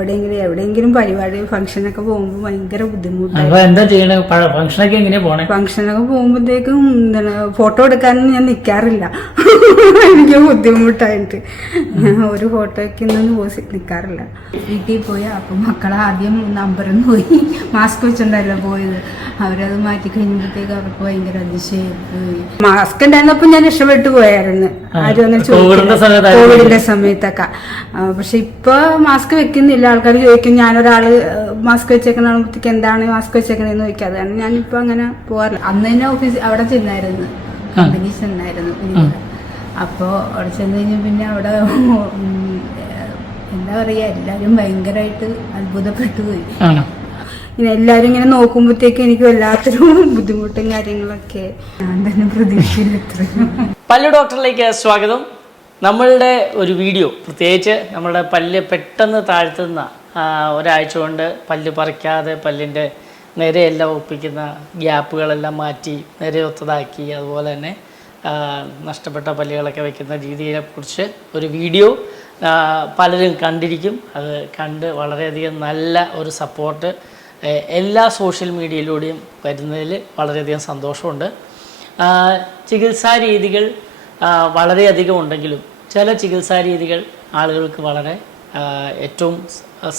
എവിടെയെങ്കിലും പരിപാടി ഫംഗ്ഷനൊക്കെ പോകുമ്പോൾ ഭയങ്കര ബുദ്ധിമുട്ടാണ്. ഫംഗ്ഷനൊക്കെ പോകുമ്പോഴത്തേക്കും എന്താണ് ഫോട്ടോ എടുക്കാനൊന്നും ഞാൻ നിൽക്കാറില്ല. എനിക്ക് ബുദ്ധിമുട്ടായിട്ട് ഒരു ഫോട്ടോയ്ക്ക് നിൽക്കാറില്ല. വീട്ടിൽ പോയി അപ്പം മക്കളെ ആദ്യം നമ്പറിന്ന് പോയി മാസ്ക് വെച്ചിട്ടുണ്ടല്ലോ പോയത്. അവരത് മാറ്റി കഴിഞ്ഞപ്പോഴത്തേക്ക് അവർക്ക് ഭയങ്കര അതിശയായി. മാസ്ക് ഉണ്ടായിരുന്നപ്പോൾ ഞാൻ രക്ഷപ്പെട്ടു പോയായിരുന്നു. ആരും അങ്ങനെ ചോദിക്കില്ല കോവിഡിന്റെ സമയത്തൊക്കെ. പക്ഷെ ഇപ്പൊ മാസ്ക് വെക്കുന്നില്ല. ആൾക്കാർ ചോദിക്കും, ഞാനൊരാള് മാസ്ക് വെച്ചേക്കണത്തേക്ക് എന്താണ് മാസ്ക് വെച്ചേക്കണെന്ന് ചോദിക്കുക. അതാണ് ഞാനിപ്പോ അങ്ങനെ പോകാറില്ല. അന്ന് തന്നെ ഓഫീസ് അവിടെ ചെന്നായിരുന്നു, കമ്പനി ചെന്നായിരുന്നു. അപ്പോ അവിടെ ചെന്ന് കഴിഞ്ഞ പിന്നെ അവിടെ എന്താ പറയാ, എല്ലാരും ഭയങ്കരമായിട്ട് അത്ഭുതപ്പെട്ടു പോയി. ഇങ്ങനെ എല്ലാരും ഇങ്ങനെ നോക്കുമ്പോഴത്തേക്ക് എനിക്ക് വല്ലാത്തൊരു ബുദ്ധിമുട്ടും കാര്യങ്ങളൊക്കെ ഞാൻ തന്നെ പ്രതീക്ഷയിലെത്ര. പല്ലു ഡോക്ടറിലേക്ക് സ്വാഗതം. നമ്മളുടെ ഒരു വീഡിയോ, പ്രത്യേകിച്ച് നമ്മുടെ പല്ല് പെട്ടെന്ന് താഴ്ത്തുന്ന ഒരാഴ്ച കൊണ്ട് പല്ല് പറിക്കാതെ പല്ലിൻ്റെ നിരയെല്ലാം ഒപ്പിക്കുന്ന ഗ്യാപ്പുകളെല്ലാം മാറ്റി നിരയൊത്തതാക്കി, അതുപോലെ തന്നെ നഷ്ടപ്പെട്ട പല്ലുകളൊക്കെ വയ്ക്കുന്ന രീതിയെക്കുറിച്ച് ഒരു വീഡിയോ പലരും കണ്ടിരിക്കും. അത് കണ്ട് വളരെയധികം നല്ല ഒരു സപ്പോർട്ട് എല്ലാ സോഷ്യൽ മീഡിയയിലൂടെയും വരുന്നതിൽ വളരെയധികം സന്തോഷമുണ്ട്. ചികിത്സാ രീതികൾ വളരെയധികം ഉണ്ടെങ്കിലും ചില ചികിത്സാ രീതികൾ ആളുകൾക്ക് വളരെ ഏറ്റവും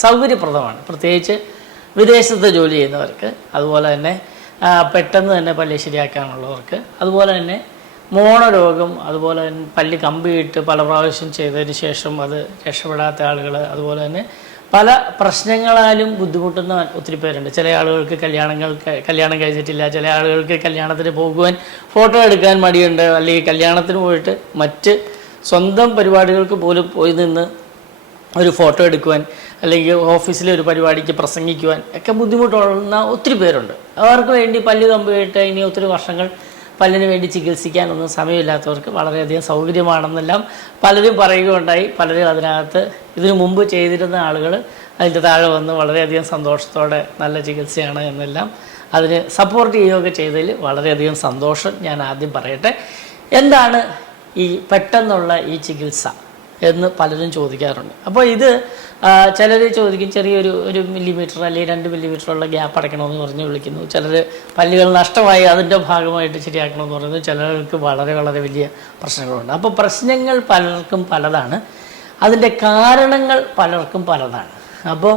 സൗകര്യപ്രദമാണ്. പ്രത്യേകിച്ച് വിദേശത്ത് ജോലി ചെയ്യുന്നവർക്ക്, അതുപോലെ തന്നെ പെട്ടെന്ന് തന്നെ പല്ല് ശരിയാക്കാനുള്ളവർക്ക്, അതുപോലെ തന്നെ മോണരോഗം, അതുപോലെ തന്നെ പല്ല് കമ്പിയിട്ട് പല പ്രാവശ്യം ചെയ്തതിന് ശേഷം അത് രക്ഷപ്പെടാത്ത ആളുകൾ, അതുപോലെ തന്നെ പല പ്രശ്നങ്ങളാലും ബുദ്ധിമുട്ടുന്ന ഒത്തിരി പേരുണ്ട്. ചില ആളുകൾക്ക് കല്യാണം കഴിച്ചിട്ടില്ല, ചില ആളുകൾക്ക് കല്യാണത്തിന് പോകുവാൻ ഫോട്ടോ എടുക്കാൻ മടിയുണ്ട്, അല്ലെങ്കിൽ കല്യാണത്തിന് പോയിട്ട് മറ്റ് സ്വന്തം പരിപാടികൾക്ക് പോലും പോയി നിന്ന് ഒരു ഫോട്ടോ എടുക്കുവാൻ, അല്ലെങ്കിൽ ഓഫീസിലെ ഒരു പരിപാടിക്ക് പ്രസംഗിക്കുവാൻ ഒക്കെ ബുദ്ധിമുട്ടുള്ള ഒത്തിരി പേരുണ്ട്. അവർക്ക് വേണ്ടി പല്ല് കമ്പിയിട്ട് ഇനി ഒത്തിരി വർഷങ്ങൾ പല്ലിന് വേണ്ടി ചികിത്സിക്കാനൊന്നും സമയമില്ലാത്തവർക്ക് വളരെയധികം സൗകര്യമാണെന്നെല്ലാം പലരും പറയുകയുണ്ടായി. പലരും അതിനകത്ത് ഇതിനു മുമ്പ് ചെയ്തിരുന്ന ആളുകൾ അതിൻ്റെ താഴെ വന്ന് വളരെയധികം സന്തോഷത്തോടെ നല്ല ചികിത്സയാണ് എന്നെല്ലാം അതിന് സപ്പോർട്ട് ചെയ്യുകയൊക്കെ ചെയ്തതിൽ വളരെയധികം സന്തോഷം. ഞാൻ ആദ്യം പറയട്ടെ, എന്താണ് ഈ പെട്ടെന്നുള്ള ഈ ചികിത്സ എന്ന് പലരും ചോദിക്കാറുണ്ട്. അപ്പോൾ ഇത് ചിലർ ചോദിക്കും, ഒരു മില്ലിമീറ്റർ അല്ലെങ്കിൽ 2 മില്ലിമീറ്ററുള്ള ഗ്യാപ്പ് അടയ്ക്കണമെന്ന് പറഞ്ഞ് വിളിക്കുന്നു. ചിലർ പല്ലുകൾ നഷ്ടമായി അതിൻ്റെ ഭാഗമായിട്ട് ശരിയാക്കണമെന്ന് പറയുന്നത്. ചിലർക്ക് വളരെ വളരെ വലിയ പ്രശ്നങ്ങളുണ്ട്. അപ്പോൾ പ്രശ്നങ്ങൾ പലർക്കും പലതാണ്, അതിൻ്റെ കാരണങ്ങൾ പലർക്കും പലതാണ്. അപ്പോൾ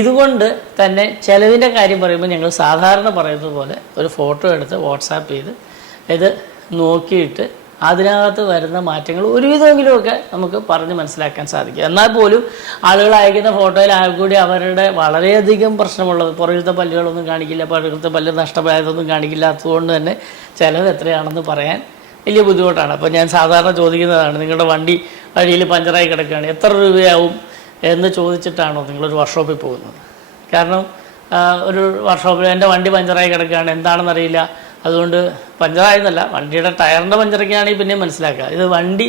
ഇതുകൊണ്ട് തന്നെ ചിലവിൻ്റെ കാര്യം പറയുമ്പോൾ ഞങ്ങൾ സാധാരണ പറയുന്നത് പോലെ ഒരു ഫോട്ടോ എടുത്ത് വാട്സാപ്പ് ചെയ്ത് ഇത് നോക്കിയിട്ട് അതിനകത്ത് വരുന്ന മാറ്റങ്ങൾ ഒരുവിധമെങ്കിലുമൊക്കെ നമുക്ക് പറഞ്ഞ് മനസ്സിലാക്കാൻ സാധിക്കും. എന്നാൽ പോലും ആളുകൾ അയക്കുന്ന ഫോട്ടോയിൽ കൂടി അവരുടെ വളരെയധികം പ്രശ്നമുള്ളത്, പുറകിലത്തെ പല്ലുകളൊന്നും കാണിക്കില്ല, പുറകിലത്തെ പല്ല് നഷ്ടമായതൊന്നും കാണിക്കില്ലാത്തതുകൊണ്ട് തന്നെ ചിലവ് എത്രയാണെന്ന് പറയാൻ വലിയ ബുദ്ധിമുട്ടാണ്. അപ്പോൾ ഞാൻ സാധാരണ ചോദിക്കുന്നതാണ്, നിങ്ങളുടെ വണ്ടി വഴിയിൽ പഞ്ചറായി കിടക്കുകയാണ്, എത്ര രൂപയാവും എന്ന് ചോദിച്ചിട്ടാണോ നിങ്ങളൊരു വർക്ക്ഷോപ്പിൽ പോകുന്നത്? കാരണം ഒരു വർക്ക്ഷോപ്പിൽ എൻ്റെ വണ്ടി പഞ്ചറായി കിടക്കുകയാണ്, എന്താണെന്നറിയില്ല, അതുകൊണ്ട് പഞ്ചറായെന്നല്ല, വണ്ടിയുടെ ടയറിൻ്റെ പഞ്ചറൊക്കെയാണെങ്കിൽ പിന്നെ മനസ്സിലാക്കുക. ഇത് വണ്ടി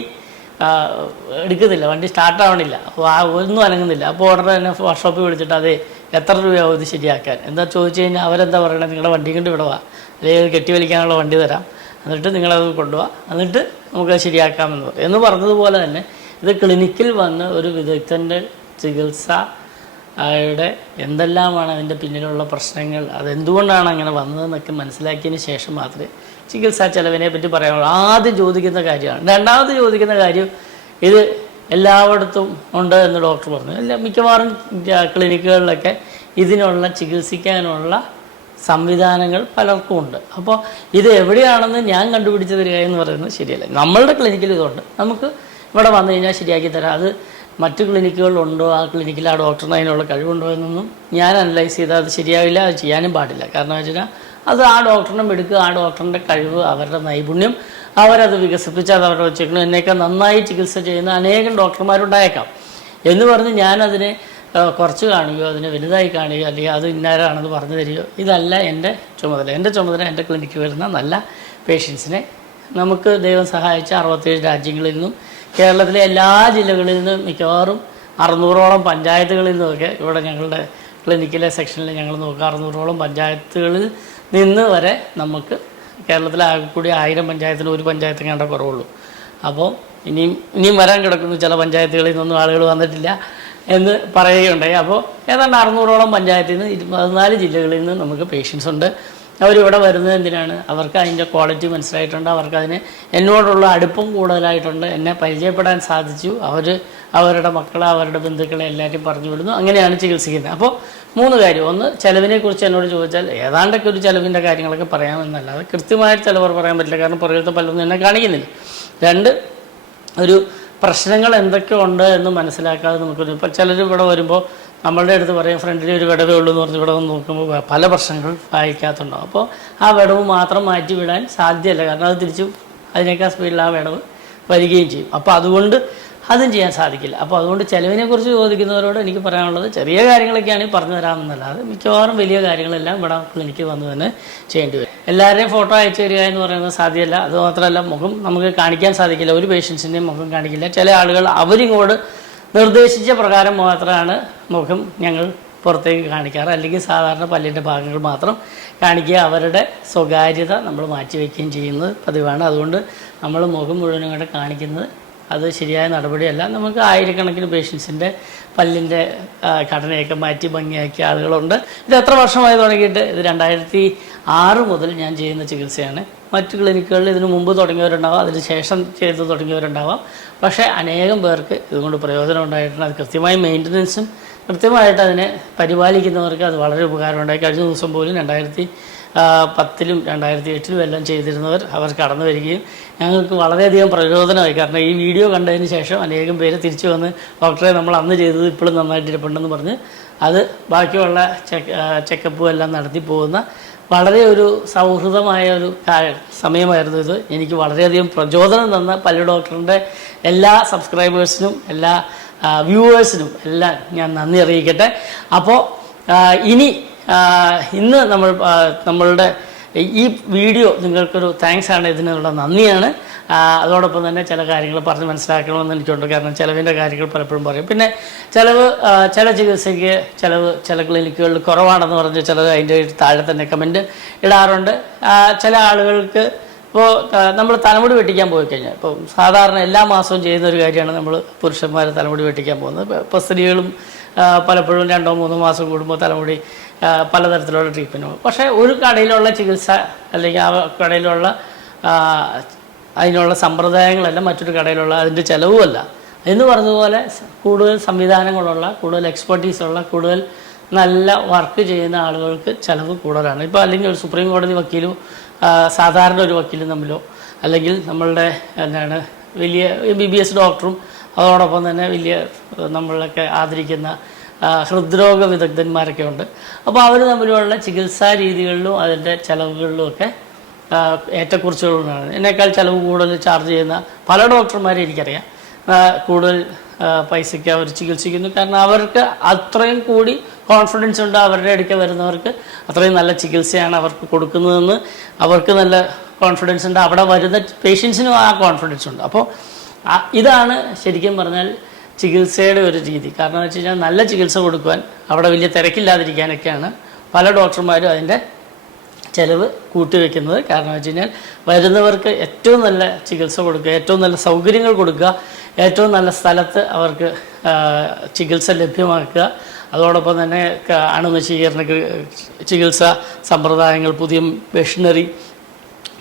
എടുക്കുന്നില്ല, വണ്ടി സ്റ്റാർട്ടാവണില്ല, അപ്പോൾ ഒന്നും അനങ്ങുന്നില്ല. അപ്പോൾ ഉടനെ തന്നെ വർക്ക്ഷോപ്പിൽ വിളിച്ചിട്ട് അതെ എത്ര രൂപയാവും ഇത് ശരിയാക്കാൻ എന്താ ചോദിച്ചു കഴിഞ്ഞാൽ അവരെന്താ പറയണത്, നിങ്ങളുടെ വണ്ടി കൊണ്ട് വിടുക, അല്ലെങ്കിൽ കെട്ടി വലിക്കാനുള്ള വണ്ടി തരാം, എന്നിട്ട് നിങ്ങളത് കൊണ്ടുപോവാ, എന്നിട്ട് നമുക്കത് ശരിയാക്കാമെന്ന് പറയും. എന്ന് പറഞ്ഞതുപോലെ തന്നെ ഇത് ക്ലിനിക്കിൽ വന്ന് ഒരു വിദഗ്ധൻ്റെ ചികിത്സ യുടെ എന്തെല്ലാമാണ് അതിൻ്റെ പിന്നിലുള്ള പ്രശ്നങ്ങൾ, അതെന്തുകൊണ്ടാണ് അങ്ങനെ വന്നതെന്നൊക്കെ മനസ്സിലാക്കിയതിന് ശേഷം മാത്രമേ ചികിത്സാ ചെലവിനെ പറ്റി പറയാനുള്ളൂ. ആദ്യം ചോദിക്കുന്ന കാര്യമാണ്. രണ്ടാമത് ചോദിക്കുന്ന കാര്യം, ഇത് എല്ലായിടത്തും ഉണ്ട് എന്ന് ഡോക്ടർ പറഞ്ഞു. മിക്കവാറും ക്ലിനിക്കുകളിലൊക്കെ ഇതിനുള്ള ചികിത്സിക്കാനുള്ള സംവിധാനങ്ങൾ പലർക്കും ഉണ്ട്. അപ്പോൾ ഇത് എവിടെയാണെന്ന് ഞാൻ കണ്ടുപിടിച്ച് തരിക എന്ന് പറയുന്നത് ശരിയല്ല. നമ്മളുടെ ക്ലിനിക്കിൽ ഇതുണ്ട്, നമുക്ക് ഇവിടെ വന്നു കഴിഞ്ഞാൽ ശരിയാക്കി തരാം. അത് മറ്റു ക്ലിനിക്കുകളിലുണ്ടോ, ആ ക്ലിനിക്കിൽ ആ ഡോക്ടറിന് അതിനുള്ള കഴിവുണ്ടോ എന്നൊന്നും ഞാൻ അനലൈസ് ചെയ്താൽ അത് ശരിയാവില്ല, അത് ചെയ്യാനും പാടില്ല. കാരണം എന്ന് വെച്ചാൽ അത് ആ ഡോക്ടറിനെ എടുക്കുക, ആ ഡോക്ടറിൻ്റെ കഴിവ്, അവരുടെ നൈപുണ്യം, അവരത് വികസിപ്പിച്ച് അത് അവരുടെ വെച്ചേക്കണം. എന്നേക്കാൾ നന്നായി ചികിത്സ ചെയ്യുന്ന അനേകം ഡോക്ടർമാരുണ്ടായേക്കാം എന്ന് പറഞ്ഞ് ഞാനതിനെ കുറച്ച് കാണുകയോ അതിനെ വലുതായി കാണുകയോ അല്ലെങ്കിൽ അത് ഇന്നാരാണെന്ന് പറഞ്ഞു തരികയോ ഇതല്ല എൻ്റെ ചുമതല. എൻ്റെ ചുമതല എൻ്റെ ക്ലിനിക്കിൽ വരുന്ന നല്ല പേഷ്യൻസിനെ നമുക്ക് ദൈവം സഹായിച്ച 67 രാജ്യങ്ങളിൽ നിന്നും കേരളത്തിലെ എല്ലാ ജില്ലകളിൽ നിന്നും മിക്കവാറും 600ഓളം പഞ്ചായത്തുകളിൽ നിന്നൊക്കെ ഇവിടെ ഞങ്ങളുടെ ക്ലിനിക്കിലെ സെക്ഷനിൽ ഞങ്ങൾ നോക്കുക 600ഓളം പഞ്ചായത്തുകളിൽ നിന്ന് വരെ നമുക്ക് കേരളത്തിലെ ആകെ കൂടി 1000 പഞ്ചായത്തിന് ഒരു പഞ്ചായത്ത് കണ്ട കുറവുള്ളൂ. അപ്പോൾ ഇനിയും വരാൻ കിടക്കുന്നു. ചില പഞ്ചായത്തുകളിൽ നിന്നൊന്നും ആളുകൾ വന്നിട്ടില്ല. എന്ന് പറയുകയുണ്ടായി. അപ്പോൾ ഏതാണ്ട് 600ഓളം പഞ്ചായത്തിൽ നിന്ന് 14 ജില്ലകളിൽ നിന്ന് നമുക്ക് പേഷ്യൻസ് ഉണ്ട്. അവരിവിടെ വരുന്നത് എന്തിനാണ്? അവർക്ക് അതിൻ്റെ ക്വാളിറ്റി മനസ്സിലായിട്ടുണ്ട്, അവർക്കതിന് എന്നോടുള്ള അടുപ്പം കൂടുതലായിട്ടുണ്ട്, എന്നെ പരിചയപ്പെടാൻ സാധിച്ചു, അവരുടെ മക്കളെ അവരുടെ ബന്ധുക്കളെ എല്ലാവരും പറഞ്ഞു വിടുന്നു, അങ്ങനെയാണ് ചികിത്സിക്കുന്നത്. അപ്പോൾ 3 കാര്യം. ഒന്ന്, ചിലവിനെക്കുറിച്ച് എന്നോട് ചോദിച്ചാൽ ഏതാണ്ടൊക്കെ ഒരു ചിലവിൻ്റെ കാര്യങ്ങളൊക്കെ പറയാമെന്നല്ലാതെ കൃത്യമായിട്ട് ചിലവർ പറയാൻ പറ്റില്ല, കാരണം പുറകത്തെ പലൊന്നും എന്നെ കാണിക്കുന്നില്ല. 2, ഒരു പ്രശ്നങ്ങൾ എന്തൊക്കെ ഉണ്ട് എന്ന് മനസ്സിലാക്കാതെ നമുക്കൊരു ഇപ്പോൾ ചിലർ ഇവിടെ വരുമ്പോൾ നമ്മളുടെ അടുത്ത് പറയും ഫ്രണ്ടിൽ ഒരു വിടവേ ഉള്ളൂ എന്ന് പറഞ്ഞ് ഇവിടെ വന്ന് നോക്കുമ്പോൾ പല പ്രശ്നങ്ങൾ വായിക്കാത്തുണ്ടാവും. അപ്പോൾ ആ വിടവ് മാത്രം മാറ്റി വിടാൻ സാധ്യമല്ല, കാരണം അത് തിരിച്ചും അതിനേക്കാൾ സ്പീഡിൽ ആ വിടവ് വരികയും ചെയ്യും. അപ്പോൾ അതുകൊണ്ട് അതും ചെയ്യാൻ സാധിക്കില്ല. അപ്പോൾ അതുകൊണ്ട് ചിലവിനെക്കുറിച്ച് ചോദിക്കുന്നവരോട് എനിക്ക് പറയാനുള്ളത് ചെറിയ കാര്യങ്ങളൊക്കെയാണെങ്കിൽ പറഞ്ഞു തരാമെന്നല്ലാതെ മിക്കവാറും വലിയ കാര്യങ്ങളെല്ലാം ഇവിടെ ക്ലിനിക്കിൽ വന്ന് തന്നെ ചെയ്യേണ്ടി വരും. എല്ലാവരുടെയും ഫോട്ടോ അയച്ചു തരിക എന്ന് പറയുന്നത് സാധ്യമല്ല. അതുമാത്രമല്ല, മുഖം നമുക്ക് കാണിക്കാൻ സാധിക്കില്ല, ഒരു പേഷ്യൻസിൻ്റെയും മുഖം കാണിക്കില്ല. ചില ആളുകൾ അവരിങ്ങോട്ട് നിർദ്ദേശിച്ച പ്രകാരം മാത്രമാണ് മുഖം ഞങ്ങൾ പുറത്തേക്ക് കാണിക്കാറ്, അല്ലെങ്കിൽ സാധാരണ പല്ലിൻ്റെ ഭാഗങ്ങൾ മാത്രം കാണിക്കുക. അവരുടെ സ്വകാര്യത നമ്മൾ മാറ്റിവെക്കുകയും ചെയ്യുന്നത് പതിവാണ്. അതുകൊണ്ട് നമ്മൾ മുഖം മുഴുവനും കൂടെ കാണിക്കുന്നത് അത് ശരിയായ നടപടിയല്ല. നമുക്ക് ആയിരക്കണക്കിന് പേഷ്യൻസിൻ്റെ പല്ലിൻ്റെ ഘടനയൊക്കെ മാറ്റി ഭംഗിയാക്കിയ ആളുകളുണ്ട്. ഇത് എത്ര വർഷമായി തുടങ്ങിയിട്ട്? ഇത് 2006 മുതൽ ഞാൻ ചെയ്യുന്ന ചികിത്സയാണ്. മറ്റു ക്ലിനിക്കുകളിൽ ഇതിനു മുമ്പ് തുടങ്ങിയവരുണ്ടാവാം, അതിന് ശേഷം ചെയ്ത് തുടങ്ങിയവരുണ്ടാവാം. പക്ഷേ അനേകം പേർക്ക് ഇതുകൊണ്ട് പ്രയോജനം ഉണ്ടായിട്ടുണ്ട്. അത് കൃത്യമായി മെയിൻ്റനൻസും കൃത്യമായിട്ട് അതിനെ പരിപാലിക്കുന്നവർക്ക് അത് വളരെ ഉപകാരമുണ്ടായി. കഴിഞ്ഞ ദിവസം പോലും 2010-ലും 2008-ലും എല്ലാം ചെയ്തിരുന്നവർ അവർ കടന്നു വരികയും ഞങ്ങൾക്ക് വളരെയധികം പ്രചോദനമായി. കാരണം ഈ വീഡിയോ കണ്ടതിന് ശേഷം അനേകം പേര് തിരിച്ചു വന്ന് ഡോക്ടറെ നമ്മൾ അന്ന് ചെയ്തത് ഇപ്പോഴും നന്നായിട്ടിരിപ്പുണ്ടെന്ന് പറഞ്ഞ് അത് ബാക്കിയുള്ള ചെക്കപ്പും എല്ലാം നടത്തി പോകുന്ന വളരെ ഒരു സൗഹൃദമായ ഒരു സമയമായിരുന്നു ഇത്. എനിക്ക് വളരെയധികം പ്രചോദനം തന്ന പല്ല് ഡോക്ടറിൻ്റെ എല്ലാ സബ്സ്ക്രൈബേഴ്സിനും എല്ലാ വ്യൂവേഴ്സിനും എല്ലാം ഞാൻ നന്ദി അറിയിക്കട്ടെ. അപ്പോൾ ഇന്ന് നമ്മളുടെ ഈ വീഡിയോ നിങ്ങൾക്കൊരു താങ്ക്സ് ആണ്, ഇതിനുള്ള നന്ദിയാണ്. അതോടൊപ്പം തന്നെ ചില കാര്യങ്ങൾ പറഞ്ഞ് മനസ്സിലാക്കണമെന്ന് എനിക്കുണ്ട്, കാരണം ചിലവിൻ്റെ കാര്യങ്ങൾ പലപ്പോഴും പറയും. പിന്നെ ചില ചികിത്സയ്ക്ക് ചില ക്ലിനിക്കുകളിൽ കുറവാണെന്ന് പറഞ്ഞ് ചിലർ അതിൻ്റെ താഴെ തന്നെ കമൻറ്റ് ഇടാറുണ്ട്. ചില ആളുകൾക്ക് ഇപ്പോൾ നമ്മൾ തലമുടി വെട്ടിക്കാൻ പോയി കഴിഞ്ഞാൽ, ഇപ്പോൾ സാധാരണ എല്ലാ മാസവും ചെയ്യുന്ന ഒരു കാര്യമാണ് നമ്മൾ പുരുഷന്മാർ തലമുടി വെട്ടിക്കാൻ പോകുന്നത്. ഇപ്പോൾ സ്ത്രീകളും പലപ്പോഴും 2-3 മാസം കൂടുമ്പോൾ തലമുടി പലതരത്തിലുള്ള ട്രീറ്റ്മെൻറ്റ്. പക്ഷേ ഒരു കടയിലുള്ള ചികിത്സ അല്ലെങ്കിൽ ആ കടയിലുള്ള അതിനുള്ള സമ്പ്രദായങ്ങളല്ല മറ്റൊരു കടയിലുള്ള അതിൻ്റെ ചിലവുമല്ല. എന്ന് പറഞ്ഞതുപോലെ കൂടുതൽ സംവിധാനങ്ങളുള്ള, കൂടുതൽ എക്സ്പെർട്ടീസുള്ള, കൂടുതൽ നല്ല വർക്ക് ചെയ്യുന്ന ആളുകൾക്ക് ചിലവ് കൂടുതലാണ്. ഇപ്പോൾ അല്ലെങ്കിൽ ഒരു സുപ്രീം കോടതി വക്കീലും സാധാരണ ഒരു വക്കീലും തമ്മിലോ, അല്ലെങ്കിൽ നമ്മളുടെ വലിയ MBBS ഡോക്ടറും അതോടൊപ്പം തന്നെ വലിയ നമ്മളൊക്കെ ആദരിക്കുന്ന ഹൃദ്രോഗ വിദഗ്ധന്മാരൊക്കെ ഉണ്ട്. അപ്പോൾ അവർ തമ്മിലുള്ള ചികിത്സാ രീതികളിലും അതിൻ്റെ ചിലവുകളിലും ഒക്കെ ഏറ്റക്കുറച്ചുകളുണ്ടാണ്. എന്നേക്കാൾ ചിലവ് കൂടുതൽ ചാർജ് ചെയ്യുന്ന പല ഡോക്ടർമാരെ എനിക്കറിയാം. കൂടുതൽ പൈസയ്ക്ക് അവർ ചികിത്സിക്കുന്നു, കാരണം അവർക്ക് അത്രയും കൂടി കോൺഫിഡൻസ് ഉണ്ട്. അവരുടെ അടുക്ക വരുന്നവർക്ക് അത്രയും നല്ല ചികിത്സയാണ് അവർക്ക് കൊടുക്കുന്നതെന്ന് അവർക്ക് നല്ല കോൺഫിഡൻസ് ഉണ്ട്. അവിടെ വരുന്ന പേഷ്യൻസിനും ആ കോൺഫിഡൻസ് ഉണ്ട്. അപ്പോൾ ഇതാണ് ശരിക്കും പറഞ്ഞാൽ ചികിത്സയുടെ ഒരു രീതി. കാരണം എന്ന് വെച്ച് കഴിഞ്ഞാൽ നല്ല ചികിത്സ കൊടുക്കുവാൻ, അവിടെ വലിയ തിരക്കില്ലാതിരിക്കാനൊക്കെയാണ് പല ഡോക്ടർമാരും അതിൻ്റെ ചിലവ് കൂട്ടിവെക്കുന്നത്. കാരണം വെച്ച് കഴിഞ്ഞാൽ വരുന്നവർക്ക് ഏറ്റവും നല്ല ചികിത്സ കൊടുക്കുക, ഏറ്റവും നല്ല സൗകര്യങ്ങൾ കൊടുക്കുക, ഏറ്റവും നല്ല സ്ഥലത്ത് അവർക്ക് ചികിത്സ ലഭ്യമാക്കുക. അതോടൊപ്പം തന്നെ അണുനശീകരണ ചികിത്സ സമ്പ്രദായങ്ങൾ, പുതിയ മെഷീനറി,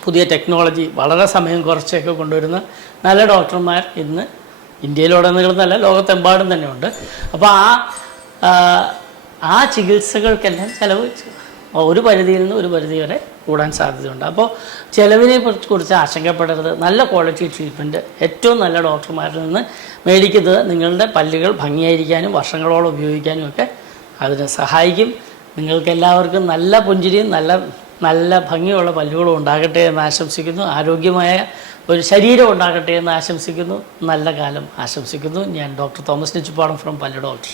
പുതിയ ടെക്നോളജി വളരെ സമയം കുറച്ചൊക്കെ കൊണ്ടുവരുന്ന നല്ല ഡോക്ടർമാർ ഇന്ന് ഇന്ത്യയിലുടനീളന്നല്ല ലോകത്തെമ്പാടും തന്നെ ഉണ്ട്. അപ്പോൾ ആ ചികിത്സകൾക്കെല്ലാം ചിലവ് ഒരു പരിധിയിൽ നിന്ന് ഒരു പരിധി വരെ കൂടാൻ സാധ്യതയുണ്ട്. അപ്പോൾ ചിലവിനെ കുറിച്ച് ആശങ്കപ്പെടരുത്. നല്ല ക്വാളിറ്റി ട്രീറ്റ്മെൻറ്റ് ഏറ്റവും നല്ല ഡോക്ടർമാരിൽ നിന്ന് മേടിക്കുന്നത് നിങ്ങളുടെ പല്ലുകൾ ഭംഗിയായിരിക്കാനും വർഷങ്ങളോളം ഉപയോഗിക്കാനും ഒക്കെ അതിന് സഹായിക്കും. നിങ്ങൾക്കെല്ലാവർക്കും നല്ല പുഞ്ചിരിയും നല്ല ഭംഗിയുള്ള പല്ലുകളും ഉണ്ടാകട്ടെ എന്ന് ആശംസിക്കുന്നു. ആരോഗ്യമായ ഒരു ശരീരം ഉണ്ടാകട്ടെ എന്ന് ആശംസിക്കുന്നു. നല്ല കാലം ആശംസിക്കുന്നു. ഞാൻ ഡോക്ടർ തോമസ് നെച്ചിപ്പാടം ഫ്രം പല്ല് ഡോക്ടർ.